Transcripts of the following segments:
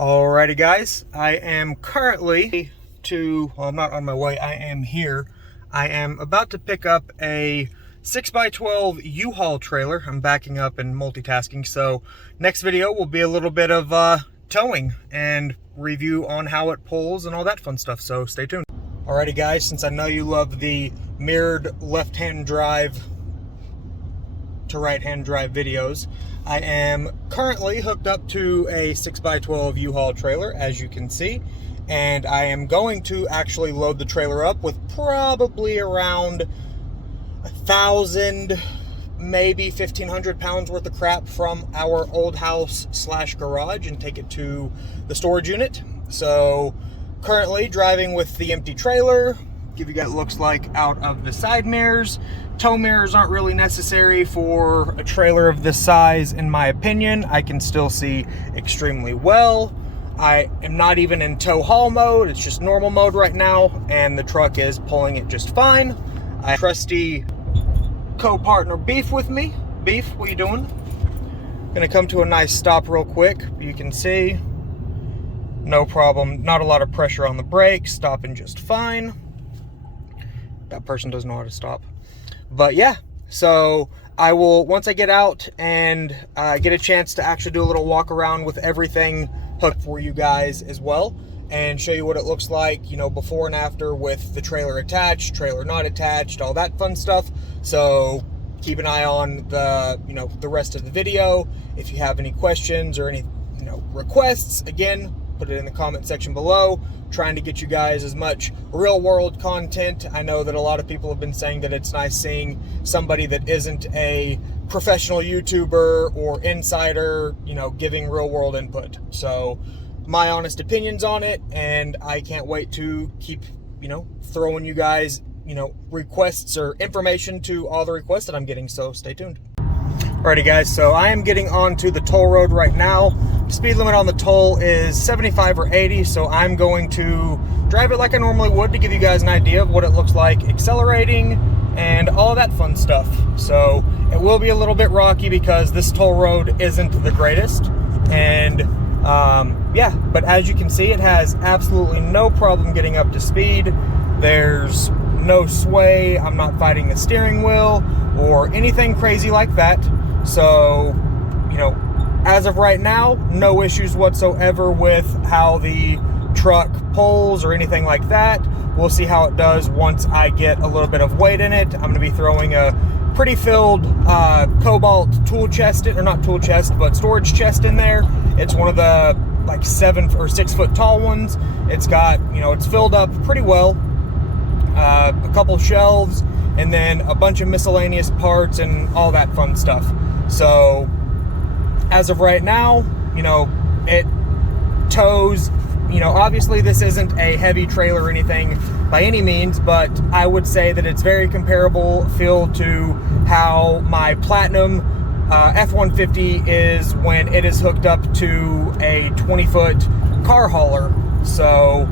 Alrighty guys, I am currently well, I'm not on my way, I am here. I am about to pick up a 6x12 U-Haul trailer. I'm backing up and multitasking, so next video will be a little bit of towing and review on how it pulls and all that fun stuff, so stay tuned. Alrighty guys, since I know you love the mirrored left-hand drive to right-hand drive videos, I am currently hooked up to a 6x12 U-Haul trailer, as you can see, and I am going to actually load the trailer up with probably around 1,000, maybe 1,500 pounds worth of crap from our old house / garage and take it to the storage unit. So currently driving with the empty trailer. Give you guys what it looks like out of the side mirrors. Tow mirrors aren't really necessary for a trailer of this size, in my opinion. I can still see extremely well. I am not even in tow haul mode. It's just normal mode right now, and the truck is pulling it just fine. I have trusty co-partner Beef with me. Beef, what you doing? Gonna come to a nice stop real quick. You can see, no problem. Not a lot of pressure on the brakes. Stopping just fine. That person doesn't know how to stop. But yeah, so I will, once I get out and get a chance to actually do a little walk around with everything hooked for you guys as well, and show you what it looks like, you know, before and after with the trailer attached, trailer not attached, all that fun stuff. So keep an eye on the, you know, the rest of the video. If you have any questions or any, you know, requests, again, put it in the comment section below. Trying to get you guys as much real world content. I know that a lot of people have been saying that it's nice seeing somebody that isn't a professional YouTuber or insider, you know, giving real world input. So my honest opinions on it, and I can't wait to keep, you know, throwing you guys, you know, requests or information to all the requests that I'm getting, so stay tuned. Alrighty guys, so I am getting onto the toll road right now. The speed limit on the toll is 75 or 80, so I'm going to drive it like I normally would to give you guys an idea of what it looks like accelerating and all that fun stuff. So it will be a little bit rocky because this toll road isn't the greatest, and yeah, but as you can see, it has absolutely no problem getting up to speed. There's no sway. I'm not fighting the steering wheel or anything crazy like that. So, you know, as of right now, no issues whatsoever with how the truck pulls or anything like that. We'll see how it does once I get a little bit of weight in it. I'm going to be throwing a pretty filled Cobalt tool chest, or not tool chest, but storage chest in there. It's one of the like 7 or 6 foot tall ones. It's got, you know, it's filled up pretty well. A couple shelves, and then a bunch of miscellaneous parts and all that fun stuff. So as of right now, you know, it tows, you know, obviously this isn't a heavy trailer or anything by any means, but I would say that it's very comparable feel to how my Platinum F-150 is when it is hooked up to a 20-foot car hauler. So,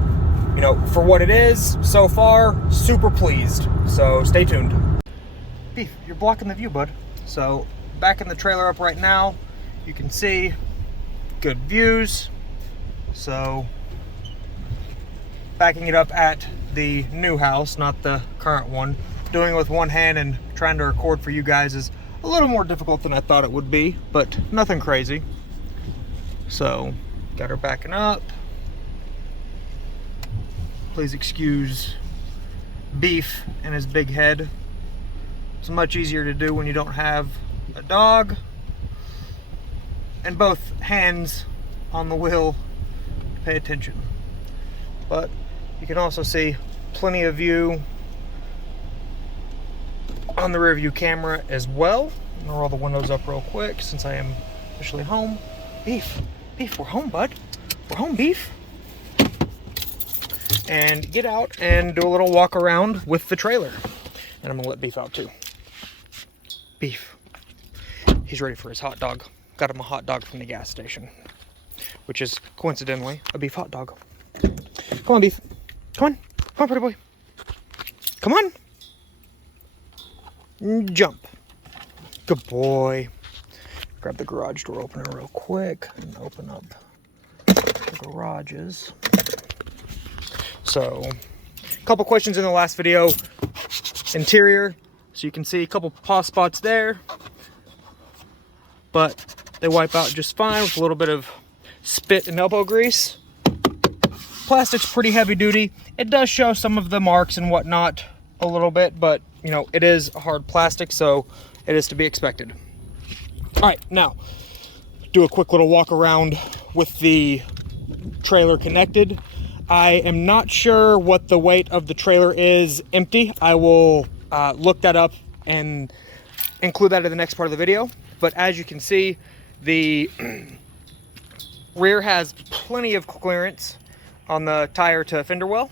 you know, for what it is so far, super pleased. So stay tuned. Beef, you're blocking the view, bud. So backing the trailer up right now, you can see good views. So backing it up at the new house, not the current one. Doing it with one hand and trying to record for you guys is a little more difficult than I thought it would be, but nothing crazy. So got her backing up. Please excuse Beef and his big head. It's much easier to do when you don't have a dog and both hands on the wheel to pay attention. But you can also see plenty of view on the rear view camera as well. I'm gonna roll the windows up real quick since I am officially home. Beef, we're home, bud. We're home, Beef. And get out and do a little walk around with the trailer. And I'm gonna let Beef out too. Beef, he's ready for his hot dog. Got him a hot dog from the gas station, which is coincidentally a beef hot dog. Come on, Beef. Come on, pretty boy. Come on. Jump. Good boy. Grab the garage door opener real quick and open up the garage is. So, a couple questions in the last video. Interior, so you can see a couple paw spots there, but they wipe out just fine with a little bit of spit and elbow grease. Plastic's pretty heavy duty. It does show some of the marks and whatnot a little bit, but you know, it is a hard plastic, so it is to be expected. All right, now do a quick little walk around with the trailer connected. I am not sure what the weight of the trailer is empty. I will look that up and include that in the next part of the video. But as you can see, the rear has plenty of clearance on the tire to fender well.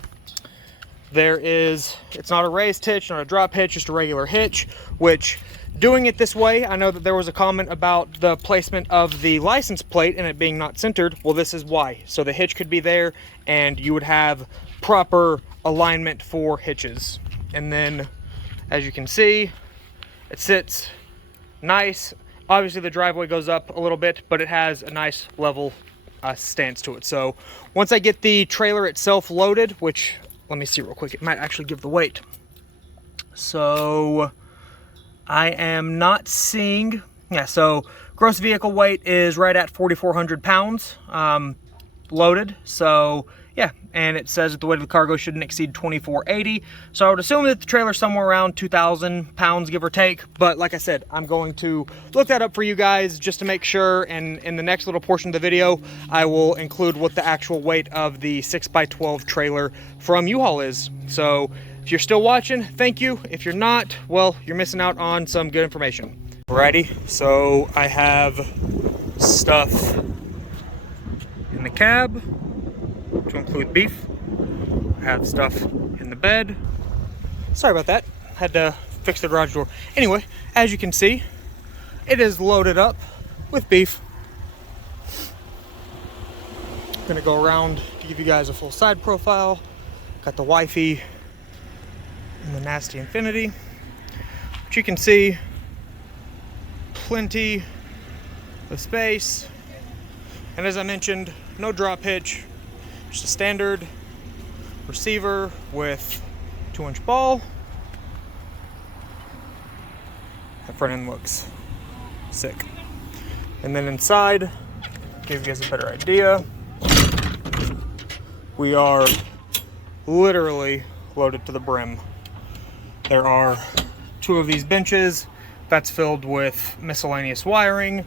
There is, it's not a raised hitch, not a drop hitch, just a regular hitch, which doing it this way, I know that there was a comment about the placement of the license plate and it being not centered. Well, this is why. So the hitch could be there and you would have proper alignment for hitches. And then, as you can see, it sits nice. Obviously the driveway goes up a little bit, but it has a nice level stance to it. So once I get the trailer itself loaded, which, let me see real quick, it might actually give the weight. So I am not seeing, yeah, so gross vehicle weight is right at 4,400 pounds loaded. So yeah, and it says that the weight of the cargo shouldn't exceed 2,480. So I would assume that the trailer's somewhere around 2,000 pounds, give or take. But like I said, I'm going to look that up for you guys just to make sure. And in the next little portion of the video, I will include what the actual weight of the 6x12 trailer from U-Haul is. So if you're still watching, thank you. If you're not, well, you're missing out on some good information. Alrighty, so I have stuff in the cab to include beef. I have stuff in the bed. Sorry about that. Had to fix the garage door. Anyway, as you can see, it is loaded up with beef. I'm gonna go around to give you guys a full side profile. Got the wifey and the nasty infinity. But you can see plenty of space. And as I mentioned, no drop hitch, just a standard receiver with 2-inch ball. That front end looks sick. And then inside, give you guys a better idea, we are literally loaded to the brim. There are 2 of these benches. That's filled with miscellaneous wiring.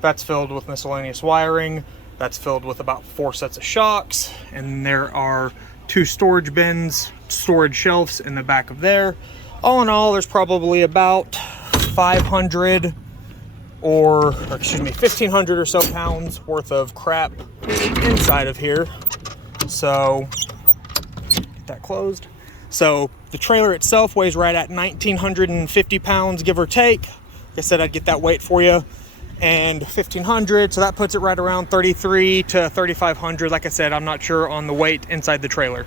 That's filled with miscellaneous wiring. That's filled with about 4 sets of shocks. And there are 2 storage bins, storage shelves in the back of there. All in all, there's probably about 500 or excuse me, 1,500 or so pounds worth of crap inside of here. So, get that closed. So the trailer itself weighs right at 1,950 pounds, give or take. Like I said, I'd get that weight for you. And 1,500, so that puts it right around 3,300 to 3,500. Like I said, I'm not sure on the weight inside the trailer,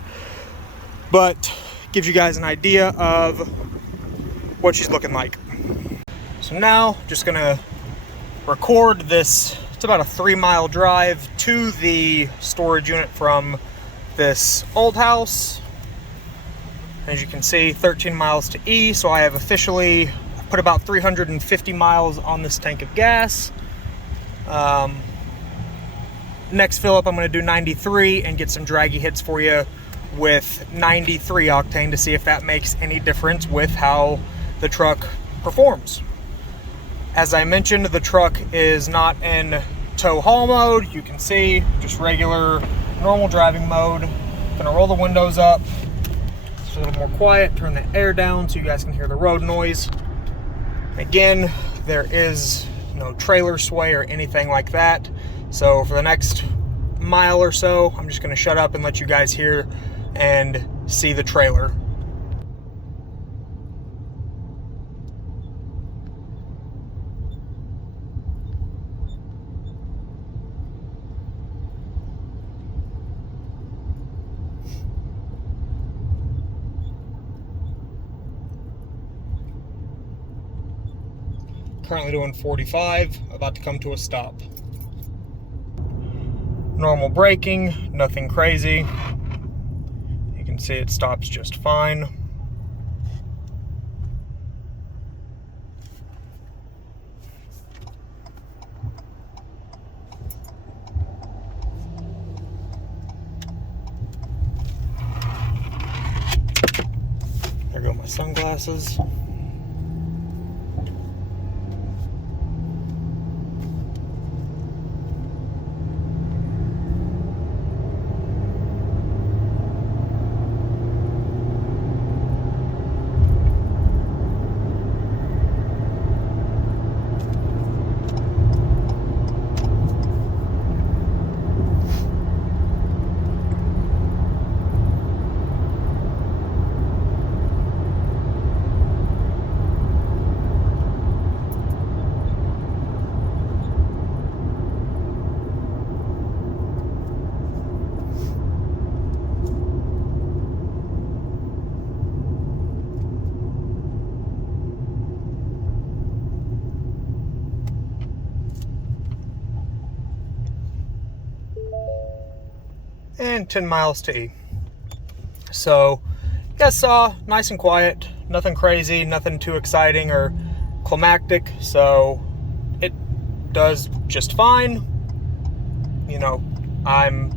but gives you guys an idea of what she's looking like. So now, just gonna record this. It's about a 3-mile drive to the storage unit from this old house. As you can see, 13 miles to E, so I have officially put about 350 miles on this tank of gas. Next fill up, I'm going to do 93 and get some draggy hits for you with 93 octane to see if that makes any difference with how the truck performs. As I mentioned, the truck is not in tow haul mode. You can see just regular normal driving mode. Gonna roll the windows up. It's a little more quiet. Turn the air down so you guys can hear the road noise. Again, there is no trailer sway or anything like that. So for the next mile or so, I'm just gonna shut up and let you guys hear and see the trailer. Currently doing 45, about to come to a stop. Normal braking, nothing crazy. You can see it stops just fine. There go my sunglasses. And 10 miles to E. So, yes, nice and quiet, nothing crazy, nothing too exciting or climactic, so it does just fine. You know, I'm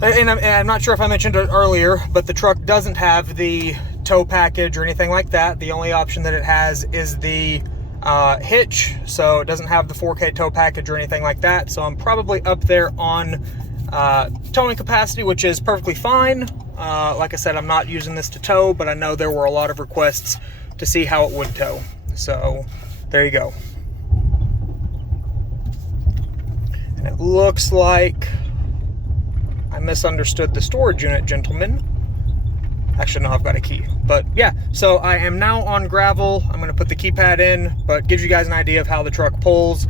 not sure if I mentioned it earlier, but the truck doesn't have the tow package or anything like that. The only option that it has is the hitch, so it doesn't have the 4K tow package or anything like that, so I'm probably up there on towing capacity, which is perfectly fine. Like I said, I'm not using this to tow, but I know there were a lot of requests to see how it would tow. So there you go. And it looks like I misunderstood the storage unit, gentlemen. Actually, no, I've got a key. But yeah, so I am now on gravel. I'm going to put the keypad in, but gives you guys an idea of how the truck pulls.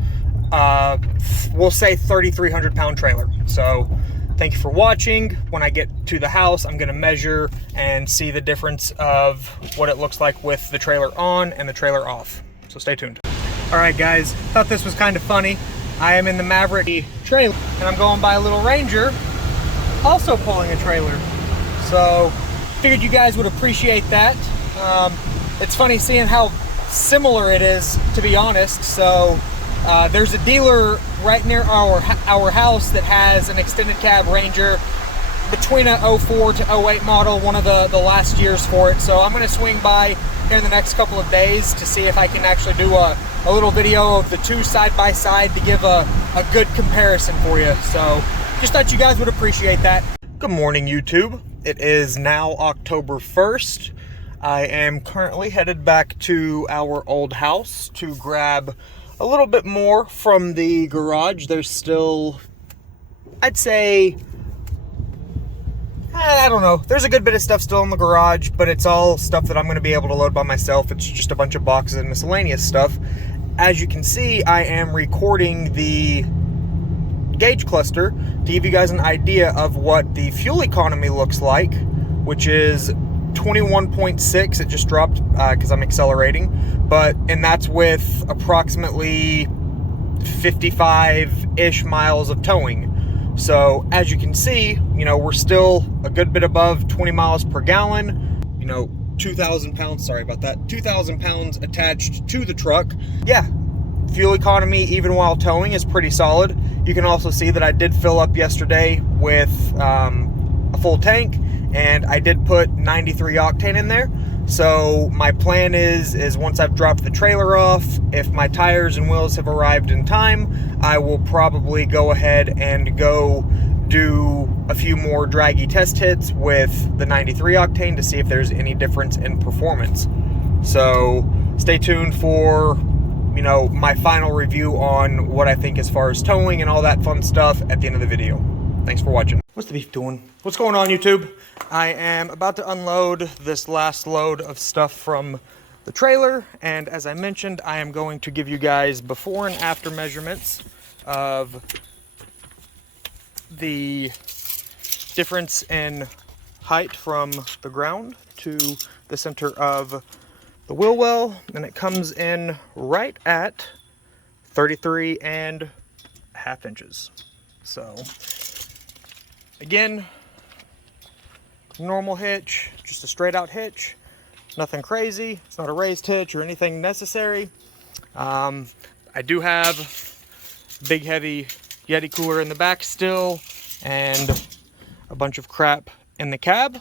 We'll say 3,300 pound trailer. So thank you for watching. When I get to the house, I'm going to measure and see the difference of what it looks like with the trailer on and the trailer off. So stay tuned. All right, guys, thought this was kind of funny. I am in the Maverick trailer and I'm going by a little Ranger, also pulling a trailer. So figured you guys would appreciate that. It's funny seeing how similar it is, to be honest. So there's a dealer right near our house that has an extended cab Ranger between a 04 to 08 model, one of the last years for it. So I'm going to swing by here in the next couple of days to see if I can actually do a little video of the two side by side to give a good comparison for you. So just thought you guys would appreciate that. Good morning, YouTube. It is now October 1st. I am currently headed back to our old house to grab a little bit more from the garage. There's still, I'd say, I don't know. There's a good bit of stuff still in the garage, but it's all stuff that I'm going to be able to load by myself. It's just a bunch of boxes and miscellaneous stuff. As you can see, I am recording the gauge cluster to give you guys an idea of what the fuel economy looks like, which is 21.6. It just dropped because I'm accelerating, and that's with approximately 55-ish miles of towing. So as you can see, you know, we're still a good bit above 20 miles per gallon. You know, 2,000 pounds, sorry about that, 2,000 pounds attached to the truck. Yeah, fuel economy, even while towing, is pretty solid. You can also see that I did fill up yesterday with a full tank, and I did put 93 octane in there. So my plan is once I've dropped the trailer off, if my tires and wheels have arrived in time, I will probably go ahead and go do a few more draggy test hits with the 93 octane to see if there's any difference in performance. So stay tuned for, you know, my final review on what I think as far as towing and all that fun stuff at the end of the video. Thanks for watching. What's the beef doing? What's going on, YouTube? I am about to unload this last load of stuff from the trailer, and as I mentioned, I am going to give you guys before and after measurements of the difference in height from the ground to the center of the wheel well, and it comes in right at 33.5 inches. So again, normal hitch, just a straight out hitch, nothing crazy. It's not a raised hitch or anything necessary. I do have a big heavy Yeti cooler in the back still, and a bunch of crap in the cab.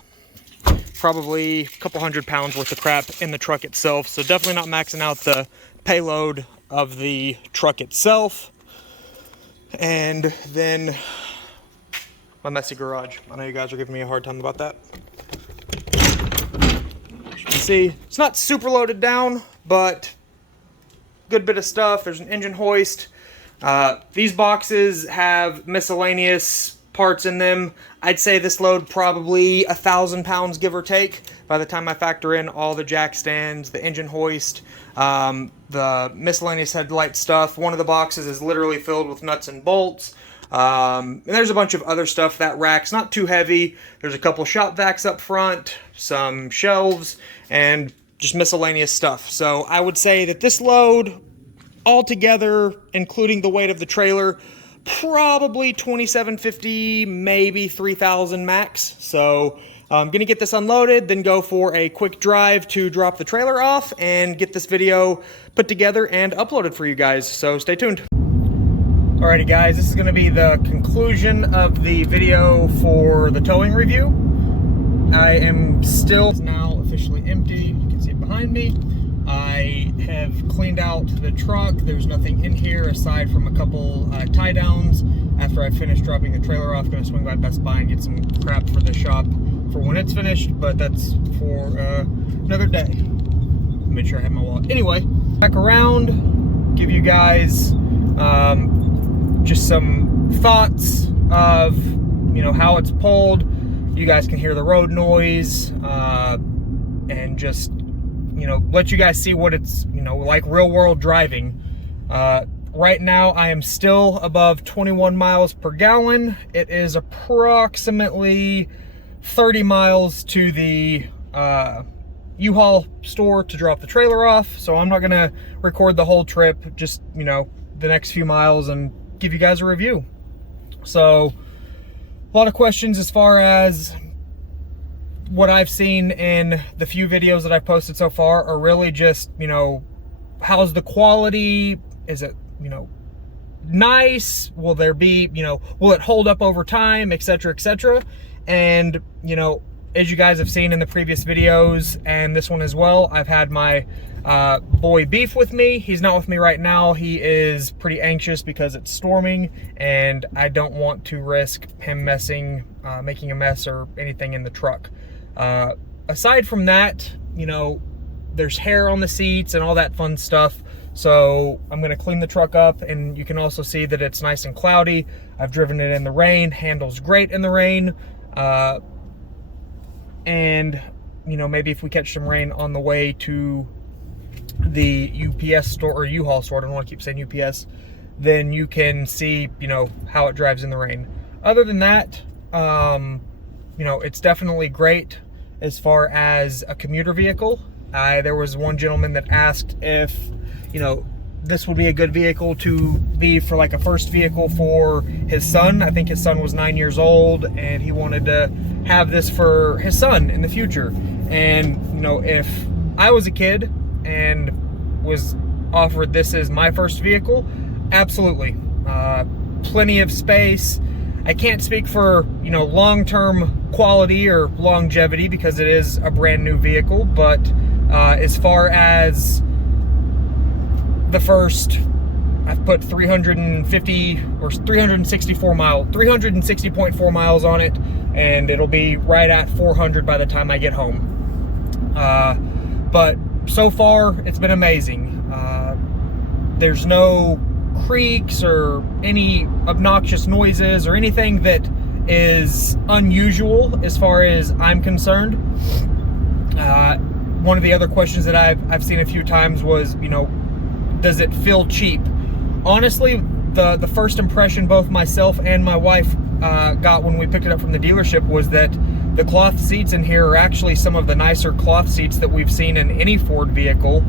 Probably a couple 100 pounds worth of crap in the truck itself, so definitely not maxing out the payload of the truck itself. And then my messy garage. I know you guys are giving me a hard time about that. As you can see, it's not super loaded down, but good bit of stuff. There's an engine hoist. These boxes have miscellaneous parts in them. I'd say this load probably 1,000 pounds, give or take, by the time I factor in all the jack stands, the engine hoist, the miscellaneous headlight stuff. One of the boxes is literally filled with nuts and bolts. And there's a bunch of other stuff. That rack's not too heavy. There's a couple shop vacs up front, some shelves, and just miscellaneous stuff. So I would say that this load altogether, including the weight of the trailer, probably 2,750, maybe 3,000 max. So I'm gonna get this unloaded, then go for a quick drive to drop the trailer off and get this video put together and uploaded for you guys. So stay tuned. Alrighty guys, this is gonna be the conclusion of the video for the towing review. I am still now officially empty. You can see it behind me. I have cleaned out the truck. There's nothing in here aside from a couple tie downs. After I finish dropping the trailer off, gonna swing by Best Buy and get some crap for the shop for when it's finished, but that's for another day. Make sure I have my wallet. Anyway, back around, give you guys just some thoughts of, you know, how it's pulled. You guys can hear the road noise, and just, you know, let you guys see what it's, you know, like real world driving. Right now I am still above 21 miles per gallon. It is approximately 30 miles to the U-Haul store to drop the trailer off. So I'm not gonna record the whole trip, just, you know, the next few miles and give you guys a review. So a lot of questions as far as what I've seen in the few videos that I've posted so far are really just, you know, how's the quality? Is it, you know, nice? Will there be, you know, will it hold up over time, etc., etc.? And, you know, as you guys have seen in the previous videos and this one as well, I've had my boy Beef with me. He's not with me right now. He is pretty anxious because it's storming and I don't want to risk him making a mess or anything in the truck. Aside from that, you know, there's hair on the seats and all that fun stuff. So I'm gonna clean the truck up, and you can also see that it's nice and cloudy. I've driven it in the rain, handles great in the rain. And, you know, maybe if we catch some rain on the way to the UPS store or U-Haul store, I don't want to keep saying UPS, then you can see, you know, how it drives in the rain. Other than that, you know, it's definitely great as far as a commuter vehicle. There was one gentleman that asked if, you know, this would be a good vehicle to be for like a first vehicle for his son. I think his son was 9 years old and he wanted to have this for his son in the future. And, you know, if I was a kid and was offered this as my first vehicle, absolutely. Plenty of space. I can't speak for, you know, long-term quality or longevity because it is a brand new vehicle, but as far as the first, I've put 350 or 360.4 miles on it, and it'll be right at 400 by the time I get home. But so far, it's been amazing. There's no creaks or any obnoxious noises or anything that is unusual as far as I'm concerned. One of the other questions that I've seen a few times was, you know, does it feel cheap? Honestly, the first impression both myself and my wife got when we picked it up from the dealership was that the cloth seats in here are actually some of the nicer cloth seats that we've seen in any Ford vehicle.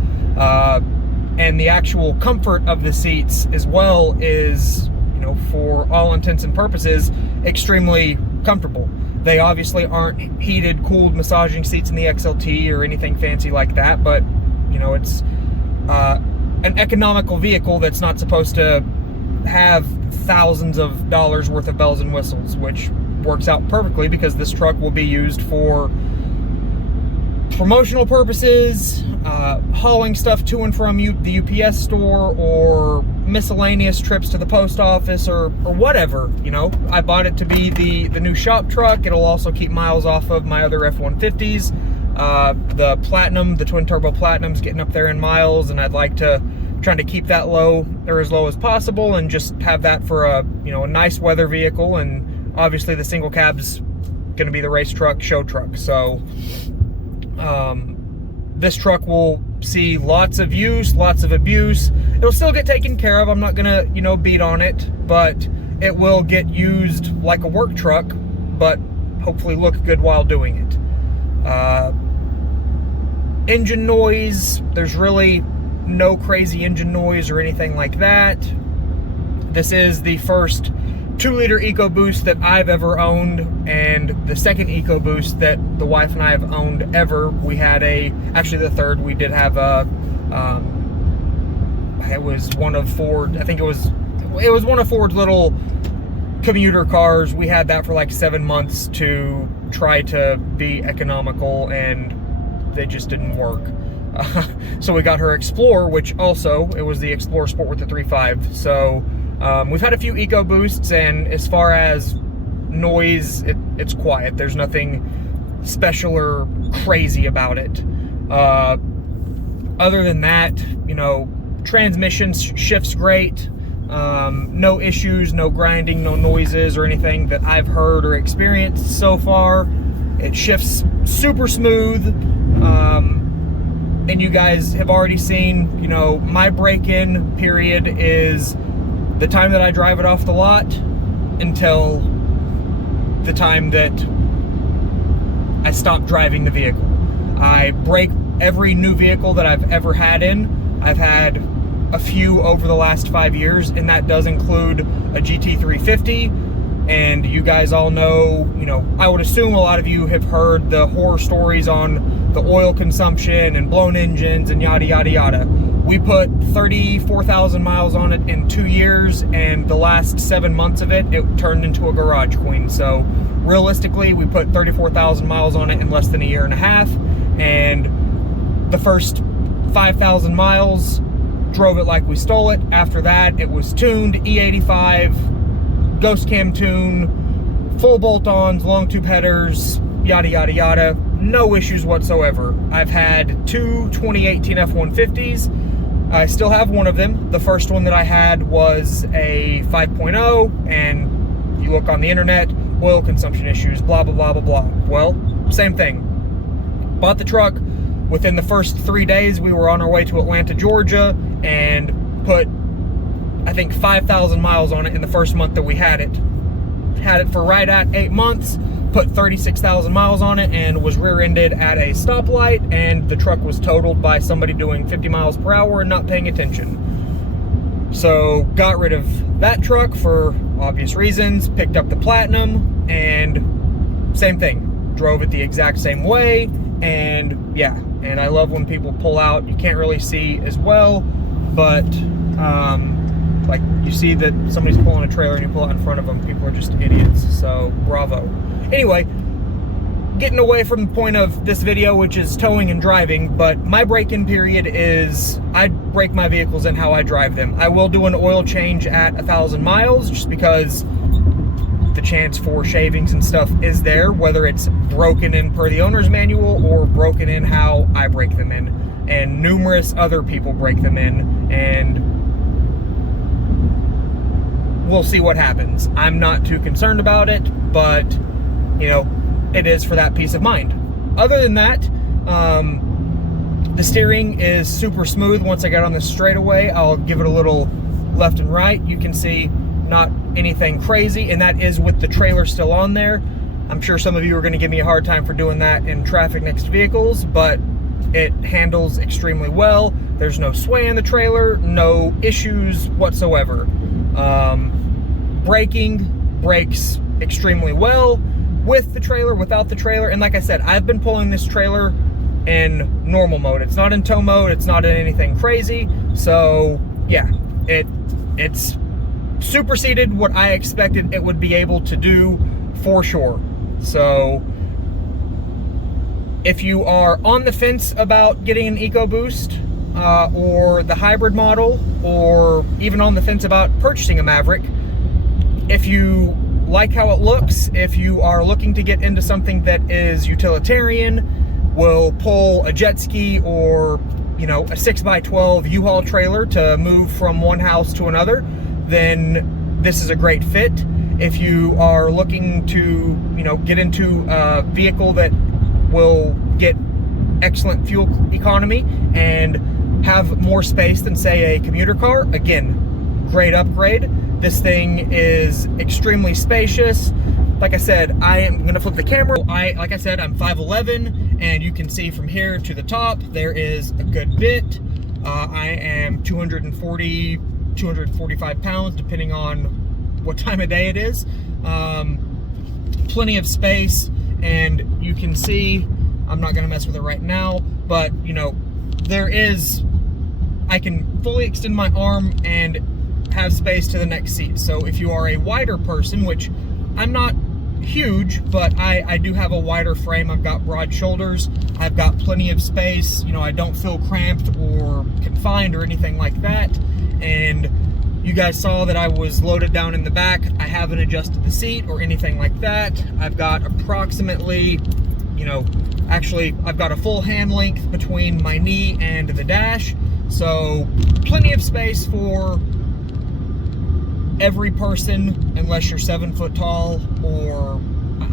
And the actual comfort of the seats as well is, you for all intents and purposes, extremely comfortable. They obviously aren't heated, cooled massaging seats in the XLT or anything fancy like that, but it's an economical vehicle that's not supposed to have thousands of dollars worth of bells and whistles, which works out perfectly because this truck will be used for promotional purposes, hauling stuff to and from the UPS store, or miscellaneous trips to the post office, or whatever. I bought it to be the new shop truck. It'll also keep miles off of my other F-150s. The Platinum, the twin turbo Platinum's getting up there in miles, and I'd like to try to keep that low, or as low as possible, and just have that for a nice weather vehicle. And obviously the single cab's going to be the race truck, show truck. So this truck will see lots of use, lots of abuse. It'll still get taken care of. I'm not gonna beat on it, but it will get used like a work truck, but hopefully look good while doing it. Engine noise, there's really no crazy engine noise or anything like that. This is the first 2-liter EcoBoost that I've ever owned, and the second EcoBoost that the wife and I have owned ever. We had actually the third, we did have it was one of Ford, I think it was one of Ford's little commuter cars. We had that for like 7 months to try to be economical, and they just didn't work. So we got her Explorer, which also, it was the Explorer Sport with the 3.5. So we've had a few EcoBoosts, and as far as noise, it's quiet. There's nothing special or crazy about it. Other than that, transmission shifts great. No issues, no grinding, no noises or anything that I've heard or experienced so far. It shifts super smooth. And you guys have already seen, my break-in period is the time that I drive it off the lot until the time that I stop driving the vehicle. I break every new vehicle that I've ever had in. I've had a few over the last 5 years, and that does include a GT350. And you guys all know, I would assume a lot of you have heard the horror stories on the oil consumption and blown engines and yada, yada, yada. We put 34,000 miles on it in 2 years, and the last 7 months of it, it turned into a garage queen. So realistically, we put 34,000 miles on it in less than a year and a half, and the first 5,000 miles, drove it like we stole it. After that, it was tuned, E85, ghost cam tune, full bolt-ons, long tube headers, yada, yada, yada. No issues whatsoever. I've had two 2018 F-150s. I still have one of them. The first one that I had was a 5.0, and you look on the internet, oil consumption issues, blah, blah, blah, blah, blah. Well, same thing. Bought the truck. Within the first 3 days, we were on our way to Atlanta, Georgia, and put, I think, 5,000 miles on it in the first month that we had it. Had it for right at 8 months, put 36,000 miles on it, and was rear-ended at a stoplight, and the truck was totaled by somebody doing 50 miles per hour and not paying attention. So got rid of that truck for obvious reasons, picked up the Platinum, and same thing. Drove it the exact same way, and yeah, and I love when people pull out. You can't really see as well, but like you see that somebody's pulling a trailer and you pull out in front of them. People are just idiots, so bravo. Anyway, getting away from the point of this video, which is towing and driving, but my break-in period is, I break my vehicles in how I drive them. I will do an oil change at 1,000 miles, just because the chance for shavings and stuff is there, whether it's broken in per the owner's manual or broken in how I break them in. And numerous other people break them in, and we'll see what happens. I'm not too concerned about it, but it is for that peace of mind. Other than that, the steering is super smooth. Once I get on the straightaway, I'll give it a little left and right. You can see not anything crazy, and that is with the trailer still on there. I'm sure some of you are going to give me a hard time for doing that in traffic next to vehicles, but it handles extremely well. There's no sway in the trailer, no issues whatsoever. braking, brakes extremely well with the trailer, without the trailer. And like I said, I've been pulling this trailer in normal mode. It's not in tow mode, it's not in anything crazy. So yeah, it's superseded what I expected it would be able to do for sure. So if you are on the fence about getting an EcoBoost or the hybrid model, or even on the fence about purchasing a Maverick, if you like how it looks, if you are looking to get into something that is utilitarian, will pull a jet ski or, you know, a 6x12 U-Haul trailer to move from one house to another, then this is a great fit. If you are looking to, you know, get into a vehicle that will get excellent fuel economy and have more space than, say, a commuter car, again, great upgrade. This thing is extremely spacious. Like I said, I am gonna flip the camera. Like I said, I'm 5'11", and you can see from here to the top, there is a good bit. I am 240, 245 pounds, depending on what time of day it is. Plenty of space, and you can see, I'm not gonna mess with it right now, but you know, I can fully extend my arm and have space to the next seat. So if you are a wider person, which I'm not huge, but I do have a wider frame, I've got broad shoulders, I've got plenty of space, you know, I don't feel cramped or confined or anything like that. And you guys saw that I was loaded down in the back. I haven't adjusted the seat or anything like that. I've got approximately, you know, actually I've got a full hand length between my knee and the dash. So plenty of space for every person, unless you're 7 foot tall, or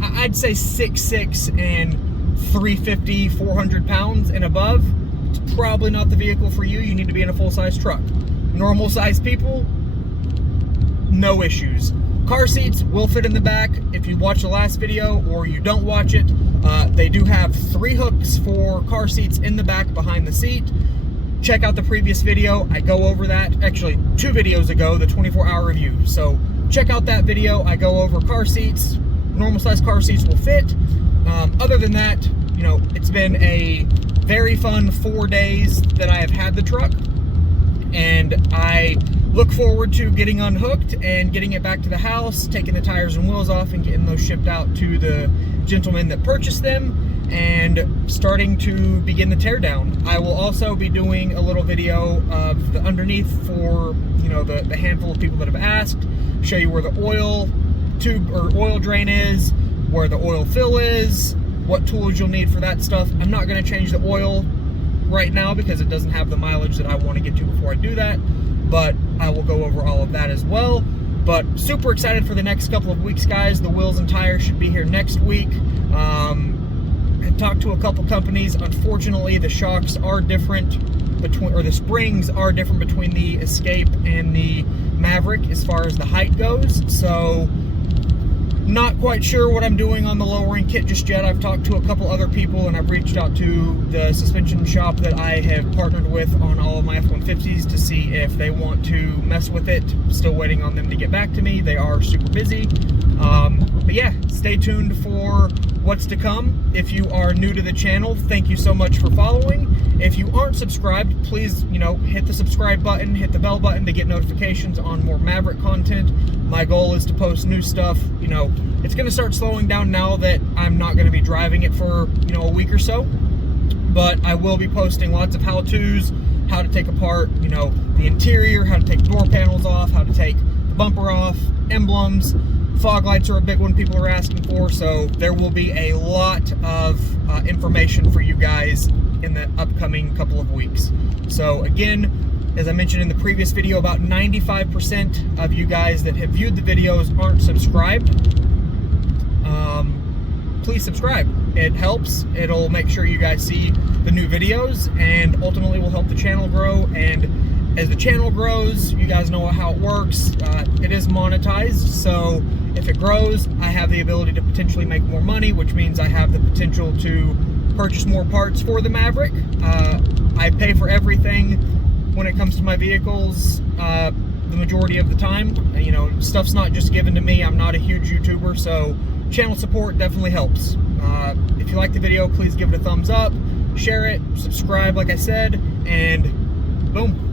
I'd say 6'6" and 350, 400 pounds and above. It's probably not the vehicle for you. You need to be in a full-size truck. Normal sized people, no issues. Car seats will fit in the back. If you watch the last video or you don't watch it, they do have 3 hooks for car seats in the back behind the seat. Check out the previous video, I go over that, actually 2 videos ago, the 24-hour review. So check out that video, I go over car seats. Normal size car seats will fit. Other than that, you know, it's been a very fun 4 days that I have had the truck, and I look forward to getting unhooked and getting it back to the house, taking the tires and wheels off and getting those shipped out to the gentleman that purchased them, and starting to begin the teardown. I will also be doing a little video of the underneath for, you know, the handful of people that have asked, show you where the oil tube or oil drain is, where the oil fill is, what tools you'll need for that stuff. I'm not going to change the oil right now because it doesn't have the mileage that I want to get to before I do that, but I will go over all of that as well. But super excited for the next couple of weeks, guys. The wheels and tires should be here next week. I talked to a couple companies. Unfortunately, the shocks are different between, or the springs are different between the Escape and the Maverick as far as the height goes. So not quite sure what I'm doing on the lowering kit just yet. I've talked to a couple other people, and I've reached out to the suspension shop that I have partnered with on all of my F-150s to see if they want to mess with it. Still waiting on them to get back to me. They are super busy. But yeah, stay tuned for what's to come. If you are new to the channel, thank you so much for following. If you aren't subscribed, please, you know, hit the subscribe button, hit the bell button to get notifications on more Maverick content. My goal is to post new stuff. You know, it's going to start slowing down now that I'm not going to be driving it for, you know, a week or so. But I will be posting lots of how-tos, how to take apart, you know, the interior, how to take door panels off, how to take the bumper off, emblems. Fog lights are a big one people are asking for, so there will be a lot of information for you guys in the upcoming couple of weeks. So again, as I mentioned in the previous video, about 95% of you guys that have viewed the videos aren't subscribed. Please subscribe. It helps. It'll make sure you guys see the new videos, and ultimately will help the channel grow. And as the channel grows, you guys know how it works. It is monetized, so if it grows, I have the ability to potentially make more money, which means I have the potential to purchase more parts for the Maverick. I pay for everything when it comes to my vehicles. the majority of the time. You know, stuff's not just given to me. I'm not a huge YouTuber, so channel support definitely helps. If you like the video, please give it a thumbs up, share it, subscribe like I said, and boom.